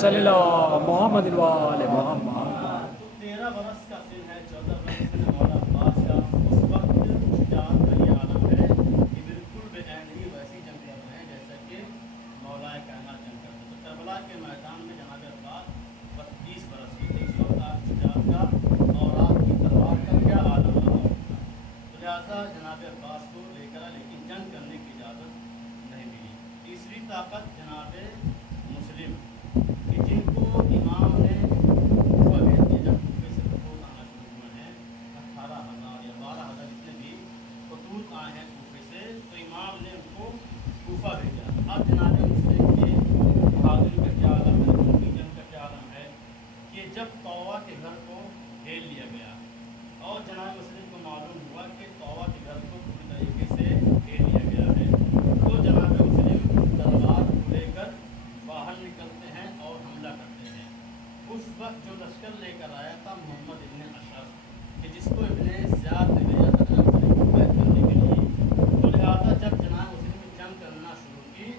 صلی اللہ محمد وآل محمد۔ 13 برس کا سن ہے، 14 برس سن مولا عباس کا۔ اس وقت جان کا یہ عالم ہے کہ بالکل بے عین ہی ویسی جنگ کر رہے ہیں جیسا کہ مولا کائنات جنگ کرتے تھے۔ کربلا کے میدان میں جناب عباس 32 برس کی تھی۔ اس وقت آپ حجاز کا اور آپ کی تلوار کا کیا عالم رہا ہوگا۔ تو لہٰذا جناب عباس کو لے کر لیکن جنگ کرنے کی اجازت نہیں ملی۔ تیسری طاقت جناب مسلم کہ جن کو امام نے کوفہ بھیج دیا، جب کوفے سے خطوط آنا شروع ہوئے ہیں 18,000 یا 12,000 جتنے بھی خطوط آئے ہیں کوفے سے، تو امام نے ان کو کوفہ بھیجا۔ اب جناب مسلم کے بہادری کا کیا عالم ہے، ان کی جنگ کا کیا عالم ہے کہ جب तौबा के घर को घेर लिया गया। और जनाब मुस्लिम को मालूम हुआ कि तौबा के घर को पूरी तरीके से घेर लिया गया है। तो जनाब मुस्लिम तलवार को लेकर बाहर निकलते हैं और हमला करते हैं। उस वक्त जो लश्कर लेकर आया था मोहम्मद इब्न अशरफ, कि जिसको इब्ने ज़ियाद ने भेजा था जनाब मुस्लिम को बैत करने के लिए। तो लिहाजा जब जनाब मुस्लिम ने जंग करना शुरू की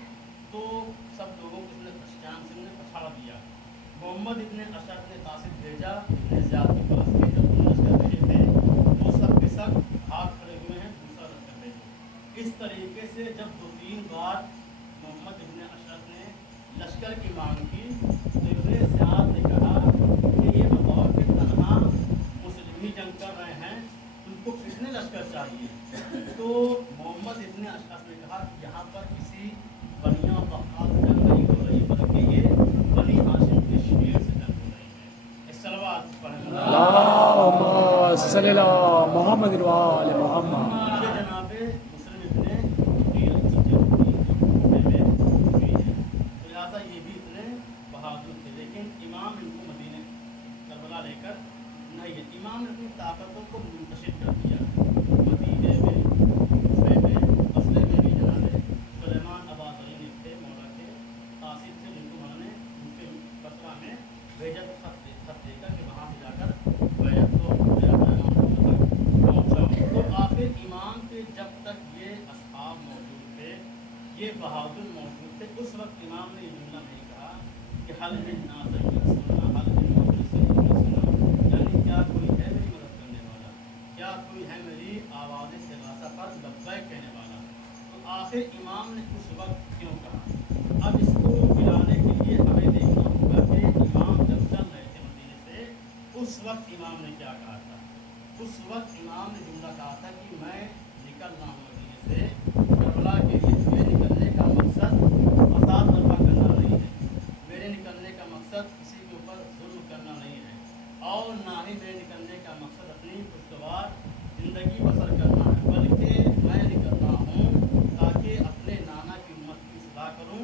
तो सब लोगों को उसने शाम से पछाड़ दिया। मोहम्मद इब्न अशरफ ने तासिर भेजा इब्ने ज़ियाद के पास के, जो लश्कर भेजे थे वो सब के सब भाग खड़े हुए हैं, दूसरा लश्कर भेजो। इस तरीके से जब 2-3 बार मोहम्मद इब्न अशरफ ने लश्कर की मांग की तो इब्ने ज़ियाद ने कहा कि ये बताओ कि तन्हा मुस्लिम ही जंग कर रहे हैं, तुमको कितने लश्कर चाहिए? तो मोहम्मद इब्न अशरफ ने कहा कि यहाँ पर किसी बनिया तबका से जंग नहीं हो रही, बल्कि ये बनी हाशिम के शेर से जंग हो रही है। इस सलवात पढ़ें। अल्लाहुम्मा सल्ली अला मुहम्मद व आले मुहम्मद। ये जनाबे मुस्लिम इब्ने मुगीर जो कूफे में हुई है, तो लिहाजा ये भी इतने बहादुर थे। लेकिन इमाम इनको मदीने करबला लेकर नहीं है। इमाम ने अपनी ताकतों को मुंतशिर कर दिया। मदीने में, कूफे में, बसरे में भी जनाबे सुलेमान अबाज़री थे मौला के तासीर से, उनको उन्होंने उनके बसरा में भेजा तो खत देकर कि वहाँ से जाकर बैत को पहुँचाओ। तो आखिर इमाम के जब तक ये असहाब मौजूद थे, ये बहादुर मौजूद थे, उस वक्त इमाम ने ये जुमला नहीं कहा कि हल मिन नासिर सुन्ना, हल मिन मुखलिसिन सुन्ना, यानी क्या कोई है मेरी मदद करने वाला, क्या कोई है मेरी आवाज़ इस्तिग़ासा पर लब्बैक कहने वाला। तो आखिर इमाम ने उस वक्त क्यों कहा? अब इसको मिलाने के लिए हमें देखना होगा कि इमाम जब चल रहे थे मदीने से, उस वक्त इमाम ने क्या कहा था। उस वक्त इमाम ने जुमला कहा था कि मैं निकल रहा हूँ मदीने से करबला के लिए। मेरे निकलने का मकसद फसाद बर्पा करना नहीं है, मेरे निकलने का मकसद किसी के ऊपर जुल्म करना नहीं है, और ना ही मेरे निकलने का मकसद अपनी खुशगवार ज़िंदगी बसर करना है, बल्कि मैं निकल रहा हूँ ताकि अपने नाना की उम्मत की इस्लाह करूँ।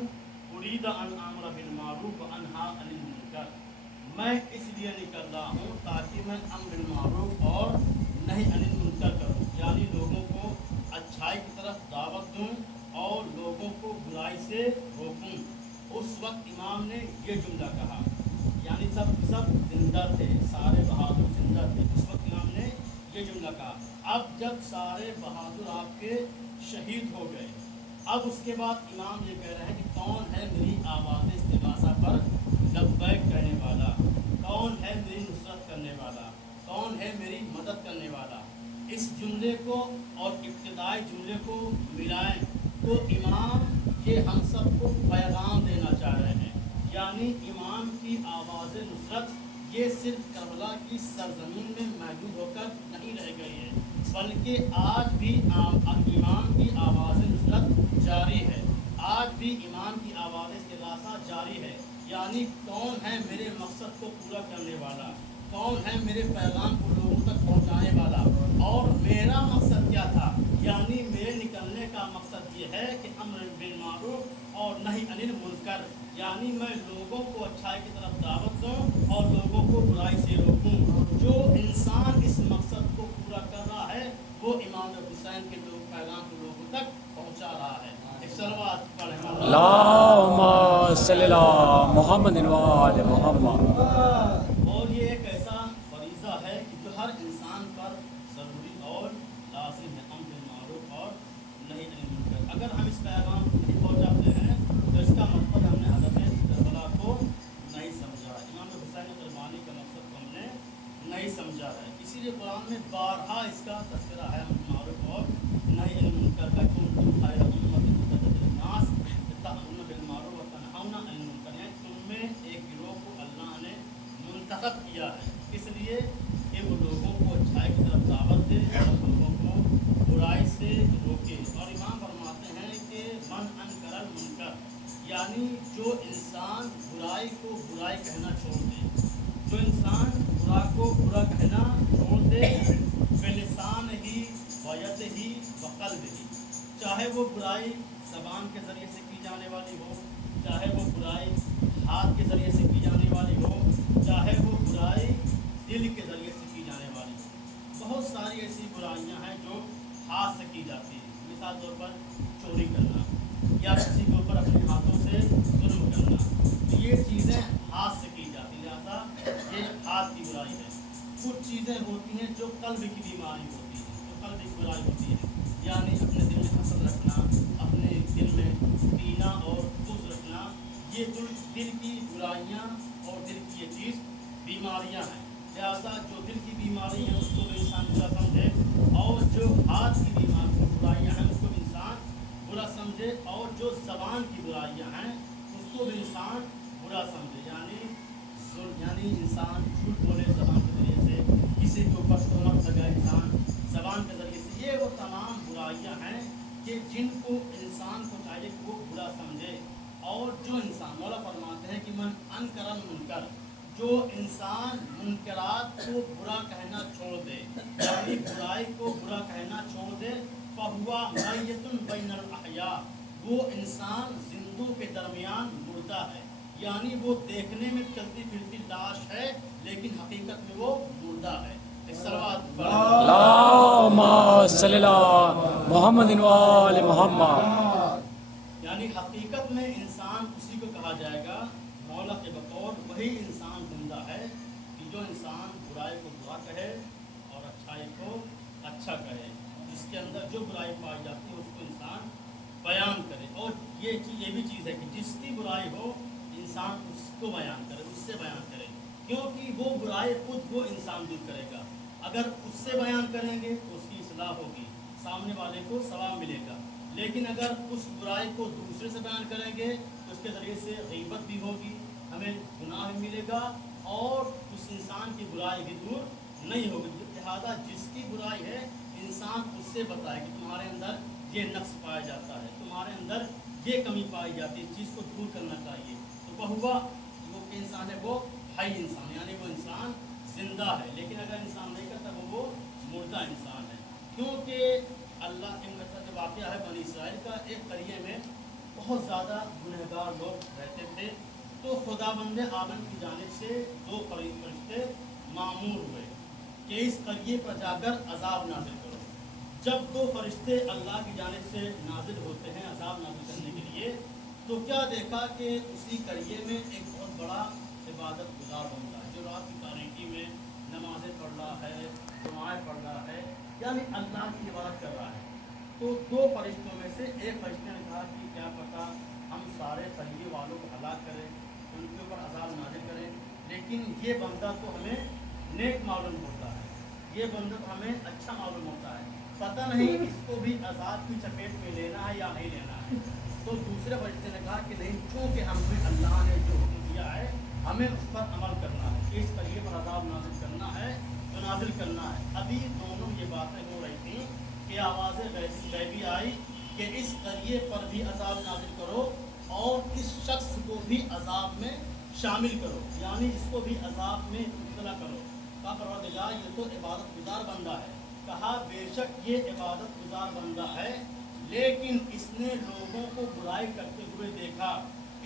उरीद अन आमर बिल मारूफ व अनहा अनिल मुनकर, मैं इसलिए निकल रहा हूँ ताकि मैं अम्र बिल मारूफ और नहीं अनिल मुनकर करूँ, यानी लोगों को अच्छाई की तरफ दावत दूँ और लोगों को बुराई से रोकूँ। उस वक्त इमाम ने ये जुमला कहा, यानी सब जिंदा थे, सारे बहादुर जिंदा थे। उस वक्त इमाम ने ये जुमला कहा। अब जब सारे बहादुर आपके शहीद हो गए, अब उसके बाद इमाम ये कह रहे हैं कि कौन है मेरी आवाज़ इस्तिग़ासा पर लब्बैक कहने वाला, कौन है मेरी नुसरत करने वाला, कौन है मेरी मदद करने वाला। इस जुमले को और इब्तिदाई जुमले को मिलाएं तो इमाम ये हम सबको पैगाम देना चाह रहे हैं, यानी इमाम की आवाज़ नुसरत ये सिर्फ करबला की सरजमीन में महदूद होकर नहीं रह गई है, बल्कि आज भी इमाम की आवाज़ नुसरत जारी है, आज भी इमाम की आवाज़ इस्तिग़ासा जारी है। यानी कौन है मेरे मकसद को पूरा करने वाला, कौन है मेरे पैगाम को लोगों तक पहुंचाने वाला, और मेरा मकसद क्या था, यानी मेरे निकलने का मकसद ये है कि अम्र बिल मारूफ और नहीं अनिल मुनकर, यानी मैं लोगों को अच्छाई की तरफ दावत दूँ और लोगों को बुराई से रोकूँ। जो इंसान इस मकसद को पूरा कर रहा है वो इमाम हुसैन के लोग पैगाम को लोगों तक पहुँचा रहा है। एक सलवात पढ़ें। अल्लाहुम्मा सल्ली अला मुहम्मद व आले मुहम्मद। और ये एक ऐसा फरीज़ा है कि जो हर इंसान पर ज़रूरी और लाजिम है, अम्र बिल मारूफ और नहीं अनिल मुनकर। अगर हम इस पैगाम को नहीं पहुँचाते हैं तो इसका मतलब हमने हज़रत करबला को नहीं समझा, इमाम हुसैन कुर्बानी का मकसद को हमने नहीं समझा है। इसीलिए कुरान में बारहा इसका तज़किरा है अम्र बिल मारूफ और नहीं अनिल मुनकर का। कुंतुम खैरा उम्मतिन उखरिजत लिन्नास तअमुरूना बिल मारूफ व तनहौना अनिल मुनकर, यानी तुममें एक गिरोह को अल्लाह ने मुंतखब किया है, इसलिए कि वो लोगों को अच्छाई की तरफ दावत दे और लोगों को बुराई से रोके। और इमाम फरमाते हैं कि मन अनकरल मुनकर, यानी जो इंसान बुराई को बुराई कहना छोड़ दे, जो इंसान बुरा को बुरा कहना छोड़ दे, बेलिसान ही वयद ही वक़ल्ब ही, चाहे वो बुराई ज़बान के ज़रिए से की जाने वाली हो, चाहे वो बुराई हाथ के ज़रिए से की जाने वाली हो, चाहे वो बुराई دل کے ذریعے سے کی جانے والی بہت ساری ایسی برائیاں ہیں جو ہاتھ سے کی جاتی ہیں. مثال طور پر چوری کرنا یا کسی کے اوپر اپنے ہاتھوں سے ظلم کرنا, تو یہ چیزیں ہاتھ سے کی جاتی ہیں, لہٰذا یہ ہاتھ کی برائی ہے. کچھ چیزیں ہوتی ہیں جو قلب کی بیماری ہوتی ہے, جو قلب کی برائی ہوتی ہے, یعنی اپنے دل میں حسد رکھنا, اپنے دل میں کینہ اور بغض رکھنا, یہ دل کی برائیاں اور دل کی یہ چیز بیماریاں ہیں. لہٰذا جو دل کی بیماری ہے اس کو بھی انسان برا سمجھے, اور جو ہاتھ کی برائیاں ہیں اس کو بھی انسان برا سمجھے, اور جو زبان کی برائیاں ہیں اس کو بھی انسان برا سمجھے. یعنی انسان جھوٹ بولے زبان کے ذریعے سے, کسی کے اوپر تہمت لگائے انسان زبان کے ذریعے سے, یہ وہ تمام برائیاں ہیں کہ جن کو انسان کو چاہیے کہ وہ برا سمجھے. اور جو انسان, مولا فرماتے ہیں کہ من انکر المنکر, جو انسان منکرات کو برا کہنا چھوڑ دے, یعنی برائی کو برا کہنا چھوڑ دے, فہوا میت بین الاحیاء, وہ انسان زندوں کے درمیان مردہ ہے. یعنی وہ دیکھنے میں چلتی پھرتی لاش ہے لیکن حقیقت میں وہ مردہ ہے. اللہم صلی اللہ محمد و آل محمد. یعنی حقیقت میں انسان اسی کو کہا جائے گا مولا کے بطور وہی انسان زندہ ہے کہ جو انسان برائی کو برا کہے اور اچھائی کو اچھا کہے, جس کے اندر جو برائی پائی جاتی ہے اس کو انسان بیان کرے. اور یہ بھی چیز ہے کہ جس کی برائی ہو انسان اس کو بیان کرے, اس سے بیان کرے, کیونکہ وہ برائی خود وہ انسان دور کرے گا. اگر اس سے بیان کریں گے تو اس کی اصلاح ہوگی, سامنے والے کو ثواب ملے گا. لیکن اگر اس برائی کو دوسرے سے بیان کریں گے تو اس کے ذریعے سے غیبت بھی ہوگی, ہمیں گناہ بھی ملے گا, اور اس انسان کی برائی بھی دور نہیں ہوگی. لہٰذا جس کی برائی ہے انسان اس سے بتائے کہ تمہارے اندر یہ نقص پایا جاتا ہے, تمہارے اندر یہ کمی پائی جاتی ہے, اس چیز کو دور کرنا چاہیے. تو بہوا وہ کہ انسان ہے وہ حی انسان, یعنی وہ انسان زندہ ہے. لیکن اگر انسان نہیں کرتا وہ مردہ انسان ہے. کیونکہ اللہ کے مطلب واقعہ ہے بنی اسرائیل کا, ایک قریے میں بہت زیادہ گنہگار لوگ رہتے تھے, تو خدا بند عالم کی جانب سے 2 فرشتے معمور ہوئے کہ اس قریے پر جا کر عذاب نازل کرو. جب 2 فرشتے اللہ کی جانب سے نازل ہوتے ہیں عذاب نازل کرنے کے لیے, تو کیا دیکھا کہ اسی قریے میں ایک بہت بڑا عبادت گزار بنتا ہے, جو رات کی تاریکی میں نمازیں پڑھ رہا ہے, دعائیں پڑھ رہا ہے, یعنی اللہ کی عبادت کر رہا ہے. تو 2 فرشتوں میں سے ایک فرشتے نے کہا کہ کیا پتہ ہم سارے قریے والوں کو ہلاک کریں, ان کے اوپر عذاب نازل کریں, لیکن یہ بندہ تو ہمیں نیک معلوم ہوتا ہے, یہ بندہ تو ہمیں اچھا معلوم ہوتا ہے, پتہ نہیں اس کو بھی عذاب کی چپیٹ میں لینا ہے یا نہیں لینا ہے. تو دوسرے فرشتے نے کہا کہ نہیں, چونکہ ہم نے اللہ نے جو حکم دیا ہے ہمیں اس پر عمل کرنا ہے, اس قریے پر عذاب نازل کرنا ہے تو نازل کرنا ہے. ابھی دونوں یہ باتیں ہو رہی تھیں کہ آوازیں غیبی آئی کہ اس قریے پر بھی عذاب نازل کرو اور اس شخص کو بھی عذاب میں شامل کرو, یعنی اس کو بھی عذاب میں مبتلا کرو. کہا پروردگار یہ تو عبادت گزار بندہ ہے. کہا بے شک یہ عبادت گزار بندہ ہے, لیکن اس نے لوگوں کو برائی کرتے ہوئے دیکھا,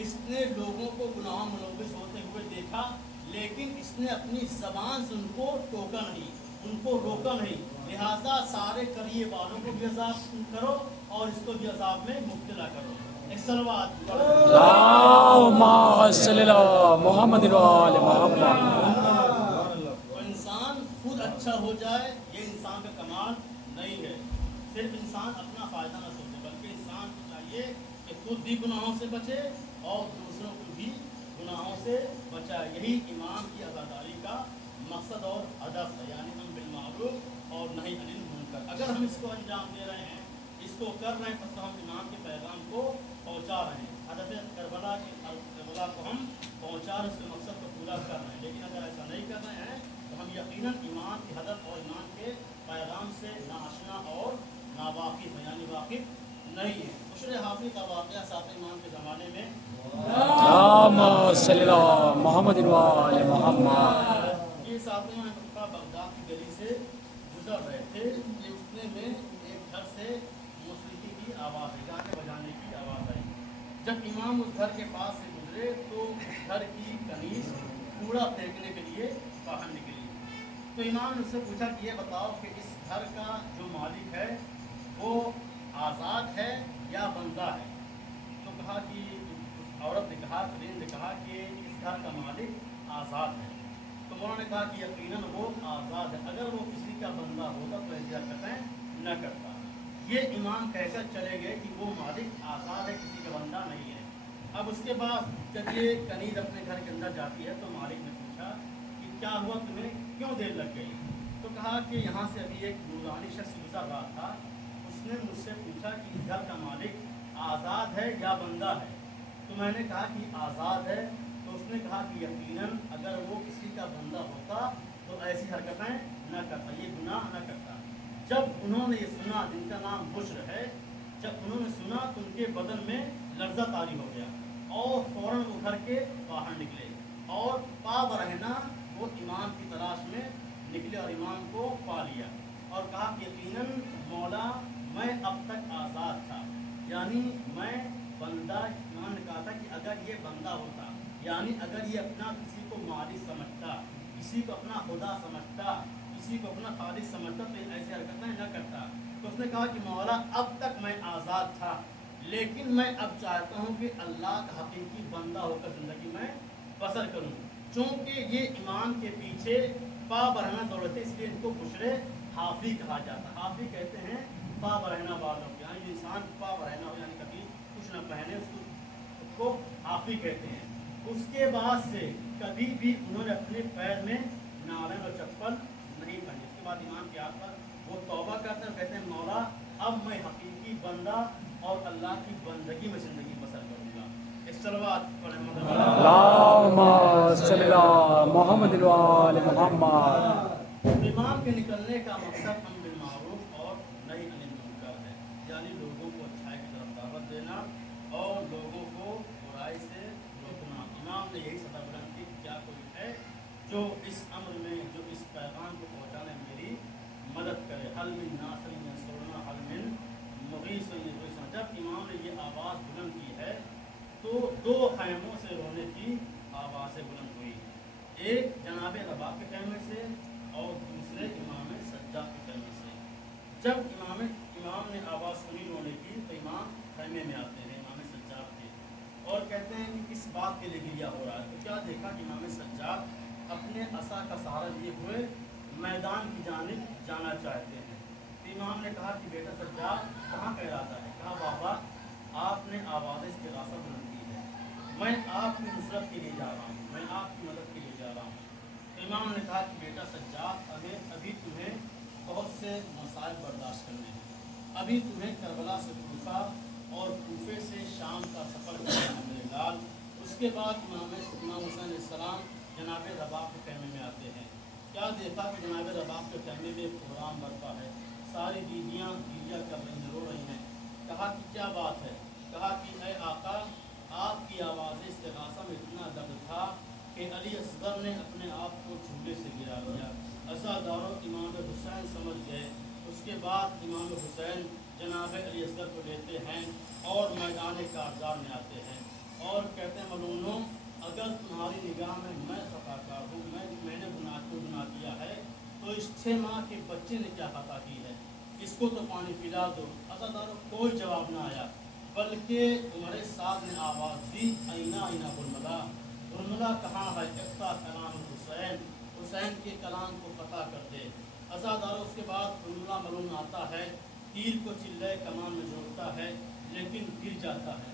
اس نے لوگوں کو گناہ ملوث ہوتے ہوئے دیکھا, لیکن اس نے اپنی زبان سے ان کو ٹوکا نہیں, ان کو روکا نہیں. لہٰذا سارے قریے والوں کو بھی عذاب کرو اور اس کو بھی عذاب میں مبتلا کرو. اللہم صلی اللہ محمد و آل محمد. تو انسان خود اچھا ہو جائے یہ انسان کا کمال نہیں ہے. صرف انسان اپنا فائدہ نہ سوچے, بلکہ انسان کو چاہیے کہ خود بھی گناہوں سے بچے اور دوسروں کو بھی گناہوں سے بچائے. یہی امام کی عزاداری کا مقصد اور ہدف ہے, یعنی امر بالمعروف اور نہی عن المنکر. اگر ہم اس کو انجام دے رہے ہیں, اس کو کر رہے ہیں, تو ہم امام کے پیغام کو پہنچا رہے ہیں. حضرت کربلا کو ہم پہنچا رہے, اس کے مقصد کو پورا کر رہے ہیں. لیکن اگر ایسا نہیں کر رہے ہیں تو ہم یقیناً ایمان کی ہدف اور ایمان کے پیغام سے ناآشنا اور ناواقف ہیں, یعنی واقف نہیں ہے. بشر حافظ کا واقعہ صاحب ایمان کے زمانے میں اللہم صلی اللہ محمد و آل محمد. یہ صاحب ایمان بغداد کی گلی سے گزر رہے تھے کہ اتنے میں ایک گھر سے موسیقی کی آواز ہے, گانے بجانے کی آواز آئی. جب امام اس گھر کے پاس سے گزرے تو گھر کی کنیز کوڑا پھینکنے کے لیے باہر نکلی. तो इमाम ने उससे पूछा कि ये बताओ कि इस घर का जो मालिक है वो आज़ाद है या बंदा है। तो कहा कि औरत ने कहा, करीम ने कहा कि इस घर का मालिक आज़ाद है। तो उन्होंने कहा कि यकीनन वो आज़ाद है, अगर वो किसी का बंदा होता तो ऐसी हरकतें न करता। ये इमाम कहकर चले गए कि वो मालिक आज़ाद है, किसी का बंदा नहीं है। अब उसके बाद जब ये कनीज़ अपने घर के अंदर जाती है तो मालिक ने पूछा कि क्या हुआ, तुम्हें क्यों देर लग गई। तो कहा कि यहाँ से अभी एक नूरानी शख्स गुजर रहा था, उसने मुझसे पूछा कि इस घर का मालिक आज़ाद है या बंदा है। तो मैंने कहा कि आज़ाद है। तो उसने कहा कि यकीनन अगर वो किसी का बंदा होता तो ऐसी हरकतें न करता, ये गुनाह न करता। जब उन्होंने ये सुना, जिनका नाम बुश्र है, जब उन्होंने सुना तो उनके बदन में लर्जा तारी हो गया और फ़ौरन वो घर के बाहर निकले और पा बरहना वो इमाम की तलाश में निकले और इमाम को पा लिया और कहा कि यकीनन मौला मैं अब तक आज़ाद था, यानी मैं बंदा। इमाम ने कहा था कि अगर ये बंदा होता, यानी अगर ये अपना किसी को मालिक समझता, किसी को अपना खुदा समझता, किसी को अपना खालिद समझता तो ऐसी हरकतें न करता। तो उसने कहा कि मौला अब तक मैं आज़ाद था, लेकिन मैं अब चाहता हूँ कि अल्लाह का हकीकी बंदा होकर ज़िंदगी में बसर करूँ। चूँकि ये इमाम के पीछे पा बरहना दौड़ते, इसलिए इनको बुशरे हाफी कहा जाता है। हाफी कहते हैं पा बरहना वालों को, यानी जो इंसान पा बरहना हो, यानी कभी कुछ न पहने उसको हाफी कहते हैं। उसके बाद से कभी भी उन्होंने अपने पैर में नालन और चप्पल नहीं पहने। उसके बाद इमाम के हाथ पर वो तौबा करते हैं, कहते हैं मौला अब मैं हकीकी बंदा और अल्लाह की बंदगी में ज़िंदगी बसर करूँगा। इस सलवात अल्लाहुम्मा सल्ली अला मुहम्मद व आले मुहम्मद। इमाम के निकलने का मकसद अम्र बिल मारूफ और नही अनिल मुनकर है, यानी लोगों को अच्छाई की तरफ दावत देना और लोगों को बुराई से रोकना। इमाम ने यही सदा बुलंद की, क्या कोई है जो इस अम्र में, जो इस पैगाम को पहुँचाने में मेरी मदद करे। हल मिन नासिरिन यंसुरना हल मिन मुगीसिन युगीसना। जब इमाम ने ये आवाज़ बुलंद की है तो दो खैमों से रोने की आवाज़ें बुलंद हुई, एक जनाब रबाब के खैमे से और दूसरे इमाम सज्जाद के खैमे से। जब इमाम ने आवाज़ सुनी रोने की तो इमाम खैमे में आते हैं, इमाम सज्जाद के, और कहते हैं कि किस बात के लिए गिरिया हो रहा है। तो क्या देखा कि इमाम सज्जाद अपने असा का सहारा लिए हुए मैदान की जानिब जाना चाहते हैं। तो इमाम ने कहा कि बेटा सज्जाद कहाँ कह रहा है। कहा बाबा आपने आवाज़ इस्तिग़ासा बुलंद की है, मैं आपकी नुसरत के लिए जा रहा हूँ, मैं आपकी मदद के लिए जा रहा हूँ। तो इमाम ने कहा कि बेटा सज्जाद अभी तुम्हें बहुत से मसाइल बर्दाश्त करने हैं, अभी तुम्हें करबला से कूफा और कूफे से शाम का सफ़र करना है मेरे लाल। उसके बाद इमाम हुसैन सलाम जनाब रबाब के खैमे में आते हैं। क्या देखा कि जनाब रबाब के खैमे में एक प्रोग्राम बढ़ता है, सारी बीवियाँ गिरिया कर रही हैं, रो रही हैं। कहा कि क्या बात है। कहा कि ऐ आका आपकी आवाज़ इस्तिग़ासा में इतना दर्द था कि अली असगर ने अपने आप को झूले से गिरा दिया। अज़ादारों इमाम हुसैन समझ गए। उसके बाद इमाम हुसैन जनाब अली असगर को लेते हैं और मैदान कारज़ार में आते हैं और कहते हैं मलूनों अगर तुम्हारी निगाह में मैं खताकार हूँ, मैंने गुनाह किया है तो इस 6 माह के बच्चे ने क्या खता की है, इसको तो पानी पिला दो। अज़ादारों कोई जवाब ना आया, बल्कि उमर साहब ने आवाज़ दी आईना आईना हुर्मला, हुर्मला कहाँ है, इफ्ता कलाम हुसैन, हुसैन के कलाम को पता कर दे। अज़ादारों उसके बाद हुर्मला मलून आता है, तीर को चिल्ले कमान में जोड़ता है लेकिन गिर जाता है,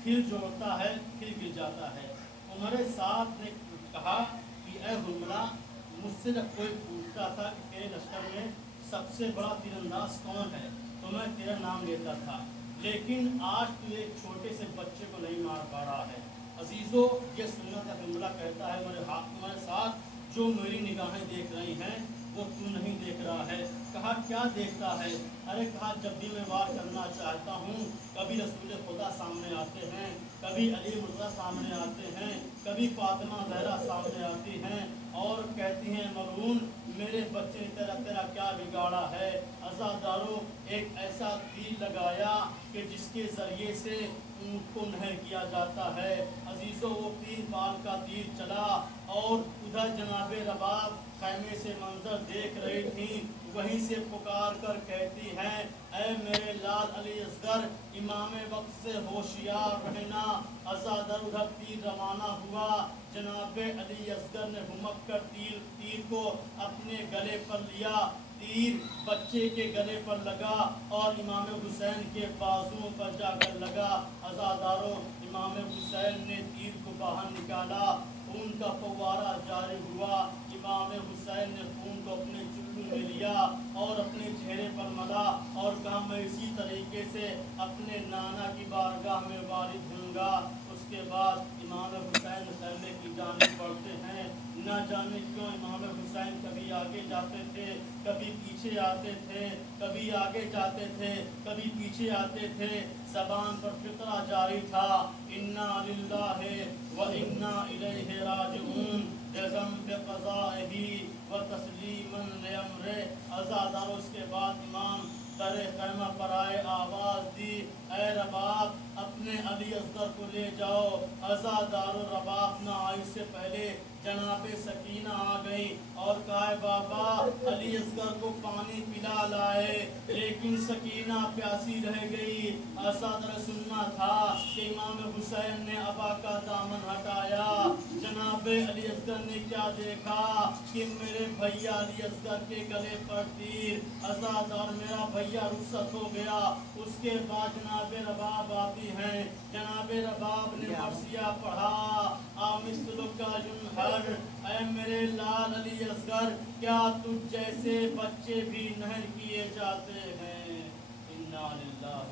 फिर जोड़ता है फिर गिर जाता है। उमर साहब ने कहा कि ऐ हुर्मला मुझसे जब कोई पूछता था कि तेरे लश्कर में सबसे बड़ा तीरंदाज कौन है तो मैं तेरा नाम लेता था, लेकिन आज तू एक छोटे से बच्चे को नहीं मार पा रहा है। अजीज़ों ये सुन्नत है। हुर्मला कहता है मेरे साथ जो मेरी निगाहें देख रही हैं वो तू नहीं देख रहा है। कहा क्या देखता है। अरे कहा जब भी मैं वार करना चाहता हूँ कभी रसूल खुदा सामने आते हैं, कभी अली मुर्तज़ा सामने आते हैं, कभी फातिमा ज़हरा सामने आती हैं और कहती हैं मरून میرے بچے نے تیرا کیا بگاڑا ہے؟ عزادارو ایک ایسا تیر لگایا کہ جس کے ذریعے سے اونٹ کو نہر کیا جاتا ہے۔ عزیزو وہ تیر بال کا تیر چلا اور ادھر جناب رباب خیمے سے منظر دیکھ رہی تھی، وہیں سے پکار کر کہتی ہیں اے میرے لال علی اصغر امام وقت سے ہوشیار رہنا۔ عزادر ادھر تیر روانہ ہوا، جناب علی اصغر نے ہمک کر تیر کو اپنے گلے پر لیا، تیر بچے کے گلے پر لگا اور امام حسین کے بازوؤں پر جا کر لگا۔ عزاداروں امام حسین نے تیر کو باہر نکالا، خون کا فوارہ جاری ہوا، امام حسین نے خون کو اپنے چلو میں لیا اور اپنے چہرے پر ملا اور کہا میں اسی طریقے سے اپنے نانا کی بارگاہ میں وارد ہوں گا۔ اس کے بعد امام حسین خیمے کی جانب بڑھتے ہیں، نہ جانے کیوں امام حسین کبھی آگے جاتے تھے، کبھی پیچھے آتے تھے، کبھی آگے جاتے تھے، کبھی پیچھے آتے تھے، زبان پر فقرہ جاری تھا انا للہ و انا الیہ راجعون جزم بقضائہ و تسلیما لامرہ۔ عزادارو اس کے بعد امام در خیمہ پر آئے، آواز دی اے رباب اپنے علی اصغر کو لے جاؤ۔ عزادارو رباب نہ آئی سے پہلے جناب سکینہ آ گئی اور کہا بابا علی اصغر کو پانی پلا لائے، لیکن سکینہ پیاسی رہ گئی۔ عزادر سننا تھا کہ امام حسین نے ابا کا دامن ہٹایا، جناب علی اصغر نے کیا دیکھا کہ میرے بھیا علی اصغر کے گلے پر تیر، عزادار میرا بھیا رخصت ہو گیا۔ اس کے بعد جناب رباب آتی ہیں، جناب رباب نے مرثیہ پڑھا آمثلک ینہر، اے میرے لال علی اصغر کیا تجھ جیسے بچے بھی نہر کیے جاتے ہیں؟ انا للہ